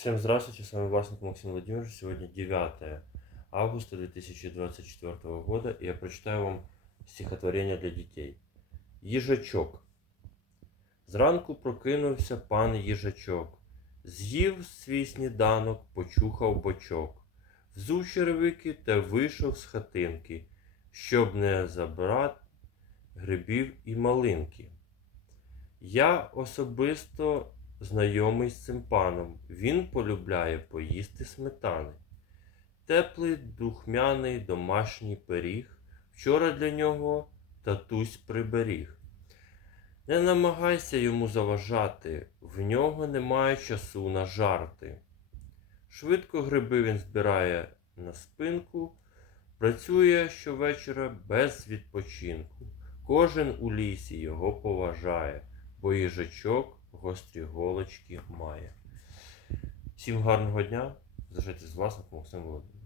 Всем здравствуйте, с вами Власенко Максим Владимирович. Сегодня 9 августа 2024 года, и я прочитаю вам стихотворение для дітей. Їжачок. Зранку прокинувся пан їжачок, з'їв свій сніданок, почухав бочок, взув черевики та вийшов з хатинки, щоб не забрати грибів і малинки. Я особисто знайомий з цим паном. Він полюбляє поїсти сметани. Теплий духмяний домашній пиріг. Вчора для нього татусь приберіг. Не намагайся йому заважати, в нього немає часу на жарти. Швидко гриби він збирає на спинку, працює щовечора без відпочинку. Кожен у лісі його поважає, бо їжачок гострі голочки має. Всім гарного дня. Залишайтесь з власником Максим Володимирович.